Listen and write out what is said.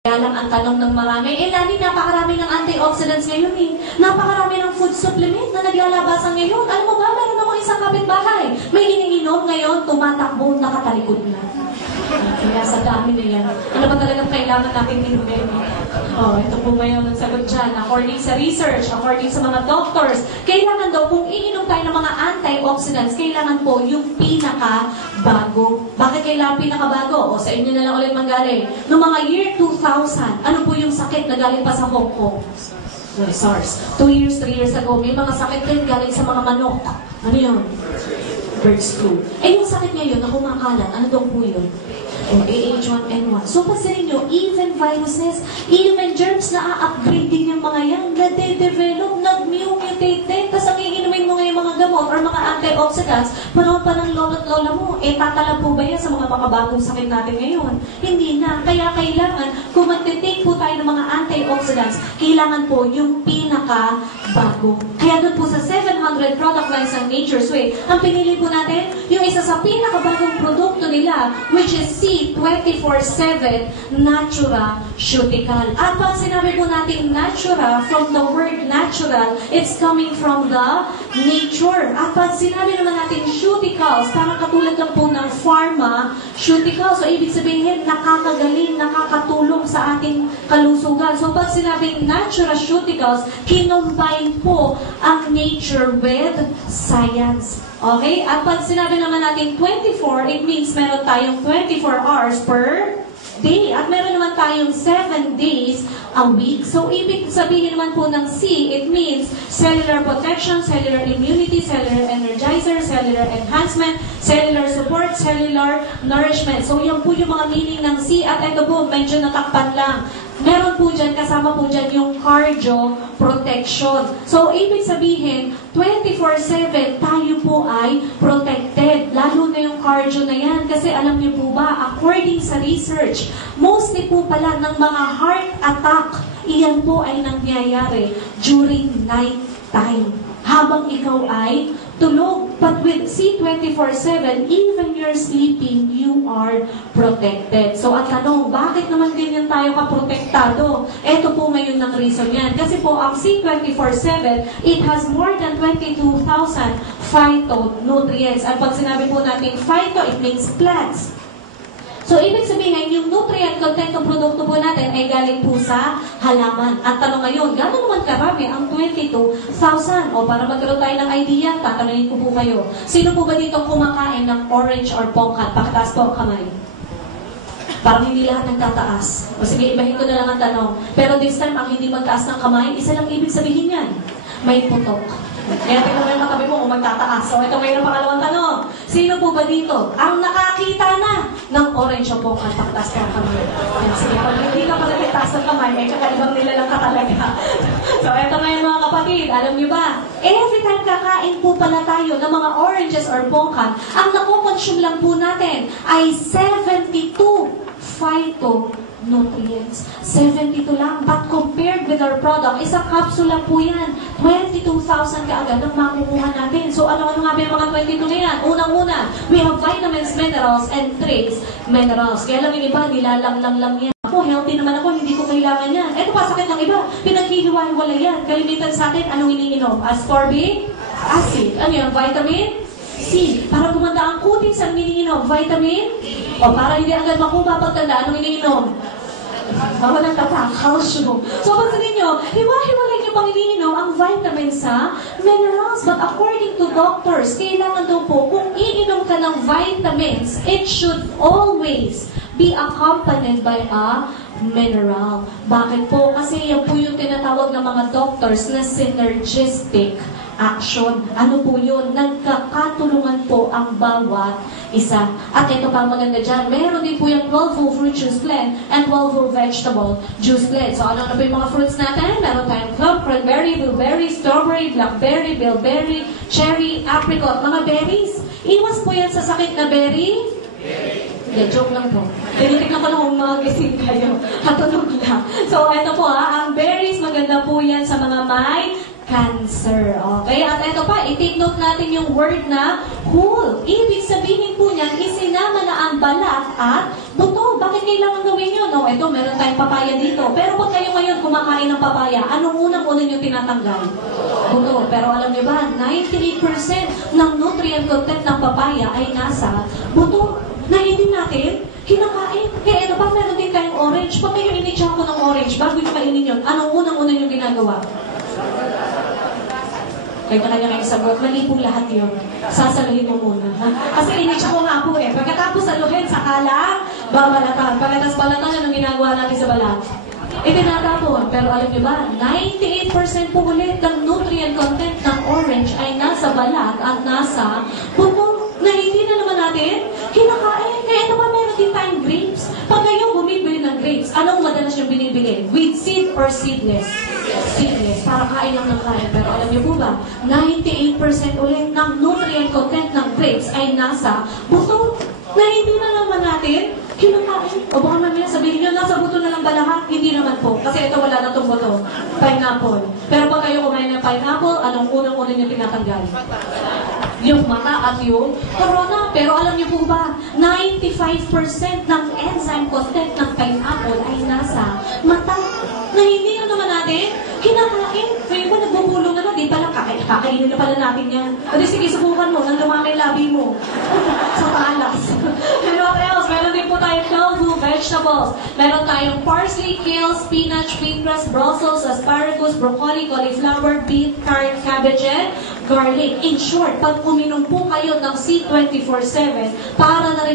Kaya lang ang tanong ng marami, lalo napakarami ng antioxidants ngayon eh. Napakarami ng food supplement na naglalabasan ngayon. Alam mo ba, meron ako isang kapitbahay. May iniinom ngayon, tumatakbo, nakatalikod na. Kaya sa dami nila, ano ba talagang kailangan natin inumin? Ito po ngayon ang sagot dyan. According sa research, according sa mga doctors, kailangan daw kung iinom tayo ng mga antioxidants, kailangan po yung pinaka-bago. Bakit kailangan pinaka-bago? Sa inyo na lang ulit manggaling. Noong mga year 2000, ano po yung sakit na galing pa sa Hong Kong? SARS. 2 years, 3 years ago, may mga sakit din galing sa mga manok. Ano yun? Birds flu. Yung sakit ngayon na kumakalat, ano daw po yun? AH1N1. So, pansinin nyo, even viruses, even germs na a-upgrade din yung mga yan, nade-develop, nag-mutate din. Tapos ang iinumin mo ngayon mga gamot or mga antioxidants, panahon pa ng lolo't lola mo, tatala po ba yan sa mga makabagong sakit natin ngayon? Hindi na. Kaya kailangan, kung mag-take po tayo ng mga antioxidants, kailangan po yung pinaka-bago. Kaya doon po sa 700 product lines ng Nature's Way, ang pinili po natin, yung isa sa pinakabagong produkto nila, which is C24/7 Naturaceutical. At pag sinabi po natin Natura, from the word natural, it's coming from the nature. At pag sinabi naman natin Ceuticals, parang katulad lang po ng pharmaceutical. So, ibig sabihin, nakakagaling, nakakatulong sa ating kalusugan. So, pag sinabing Naturaceuticals, kinombine po ang nature with science. Okay? At pag sinabi naman natin 24, it means meron tayong 24 hours per day. At meron naman tayong 7 days a week. So, ibig sabihin naman po ng C, it means cellular protection, cellular immunity, cellular energizer, cellular enhancement, cellular support, cellular nourishment. So, yan po yung mga meaning ng C. At ito po, medyo natakpan lang. Meron po dyan, kasama po dyan yung cardio protection. So, ibig sabihin, 24/7 tayo po ay protected. Lalo na yung cardio na yan. Kasi alam niyo po ba, according sa research, mostly po pala ng mga heart attack, iyan po ay nangyayari during night time. Habang ikaw ay tulog. But with C24/7, even you're sleeping, you are protected. So, at tanong, bakit naman ganyan tayo kaprotektado? Ito po ngayon ng reason yan. Kasi po, ang C24/7, it has more than 22,000 phytonutrients. At pag sinabi po natin phyto, it means plants. So, ibig sabihin, yung nutrient content ng produkto po natin ay galing po sa halaman. At tanong ngayon, gano'n naman karami ang 22,000? O para magkaroon tayo ng idea, tatanungin ko po kayo. Sino po ba dito kumakain ng orange or pongkan? Pakitaas po ang kamay. Parang hindi lahat nagtataas. O sige, ibahin ko na lang ang tanong. Pero this time, ang hindi magtaas ng kamay, isa lang ibig sabihin yan. May putok. Kaya tingnan mo yung matabi mo kung magtataas. So, ito ngayon ang pangalawang tanong. Sino po ba dito ang nakakita na ng orange o pongkan? Pakitaas ka ang kamay. Sige, pag hindi ka pala nagtaas ng kamay, may kakaibang nila lang ka talaga. So, ito ngayon mga kapatid, alam niyo ba, every time kakain po pala tayo ng mga oranges or pongkan, ang nakukonsume lang po natin ay 72 phytonutrients. 72 lang. But compared with our product, isang kapsula po yan. 22,000 kaagad ang makukuha natin. So, ano-ano nga ba yung mga 22 na yan? Unang-una, we have vitamins, minerals, and trace minerals. Kaya lang yung iba, nilalang-lang yan. Ako, healthy naman ako, hindi ko kailangan yan. Ito pa, sakit ng iba. Pinaghihiwa-hiwala yan. Kalimitan sa atin, anong iniinom? Ascorbic acid. Ano yan? Vitamin C. Para gumanda ang kuting sa iniinom. Vitamin o para hindi agad makuha pagtanda, anong iniinom? Walang calcium. So, pag ninyo, hiwa-hiwalay niyo pang iniinom ang vitamins sa minerals. But according to doctors, kailangan daw po, kung iinom ka ng vitamins, it should always be accompanied by a mineral. Bakit po? Kasi yan po yung tinatawag ng mga doctors na synergistic action. Ano po yun? Nagkakatulungan po ang bawat isa. At ito pa maganda dyan, meron din po yung 12-vo fruit juice blend and 12-vo vegetable juice blend. So ano po yung mga fruits natin? Meron tayong plum, cranberry, blueberry, strawberry, blackberry, bilberry, cherry, apricot, mga berries. Iwas po yan sa sakit na berry. Yeah, joke lang po. Tinitignan ko lang kung magising kayo. Katunog lang. So, ito po ang berries, maganda po yan sa mga may cancer. Okay? At ito pa, i-take note natin yung word na whole. Ibig sabihin po niyan, isinama na ang balat at buto. Bakit kailangan gawin yun? No, ito, meron tayong papaya dito. Pero pag kayo ngayon kumakain ng papaya, anong unang-una nyo tinatanggal? Buto. Pero alam niyo ba, 98% ng nutrient content ng papaya ay nasa buto na hindi natin kinakain. Kaya ito, pag meron din tayong orange, pag kayo initsa ko ng orange, bago nyo kainin yun, anong unang-una nyo ginagawa? Kanya-kanya kayong sagot, mali pong lahat yun. Sasaluhin mo muna. Ha? Kasi initsa ko nga po eh. Pagkatapos saluhin, saka lang, babalatan. Pagkatapos balatan, anong ginagawa natin sa balat? Itinatapon. Pero alam niyo ba, 98% po ulit ng nutrient content ng orange ay nasa balat at nasa buto na hindi na naman natin kinakain. Kaya ito pa, meron din tayong grapes. Pag kayo bumibili ng grapes, anong madalas yung binibili? With seed or seedless? Seedless. Para kain lang ng kain. Pero alam niyo po ba, 98% ulit ng nutrient content ng grapes ay nasa buto na hindi na naman natin kinakain. O baka mamaya sabihin nyo, nasa buto na lang ba lahat? Hindi naman po. Kasi ito wala na itong buto. Pineapple. Pero pag kayo kumain ng pineapple, anong unang-una nyo tinatanggal? Yung mata at yung corona. Pero alam niyo po ba, 95% ng enzyme content ng pineapple ay nasa mata na hindi na naman natin kinakain. Kaya ba nagbubulong na di pala kakainin na pala natin yan. O di sige, subukan mo, nang lumaki labi mo. Sa talas. And what else? Meron din po tayong tofu, vegetables. Meron tayong parsley, kale, spinach, wheatgrass, Brussels, asparagus, broccoli, cauliflower, beet, carrot, cabbage, and garlic. In short, pag uminom po kayo ng C24/7, para na rin